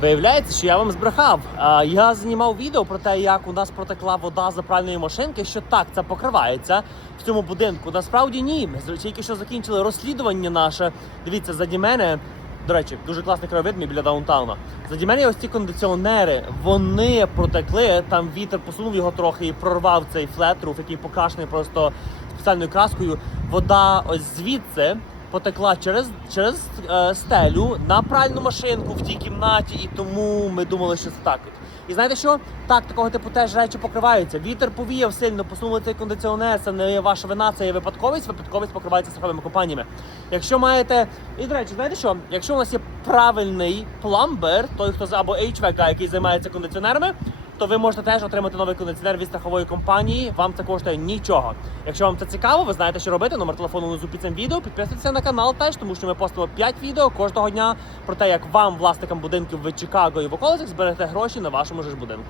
Виявляється, що я вам збрехав. Я знімав відео про те, як у нас протекла вода з пральної машинки, що так, це покривається в цьому будинку. Насправді ні. Ми тільки що закінчили розслідування наше. Дивіться, заді мене. До речі, дуже класний краєвид мій біля даунтауна. Заді мене ось ці кондиціонери, вони протекли. Там вітер посунув його трохи і прорвав цей флетруф, який покрашений просто спеціальною краскою. Вода ось звідси потекла через, через е, стелю на пральну машинку в тій кімнаті, і тому ми думали, що це так. І знаєте що? Так, такого типу теж речі покриваються. Вітер повіяв сильно, посунули цей кондиціонер, це не ваша вина, це є випадковість. Випадковість покривається страховими компаніями. Якщо маєте. І до речі, знаєте що? Якщо у нас є правильний пламбер, той хто або HVAC, який займається кондиціонерами, то ви можете теж отримати новий кондиціонер від страхової компанії. Вам це коштує нічого. Якщо вам це цікаво, ви знаєте, що робити. Номер телефону внизу під цим відео. Підписуйтеся на канал теж, тому що ми постимо 5 відео кожного дня про те, як вам, власникам будинків в Чикаго і в околицях, зберегти гроші на вашому ж будинку.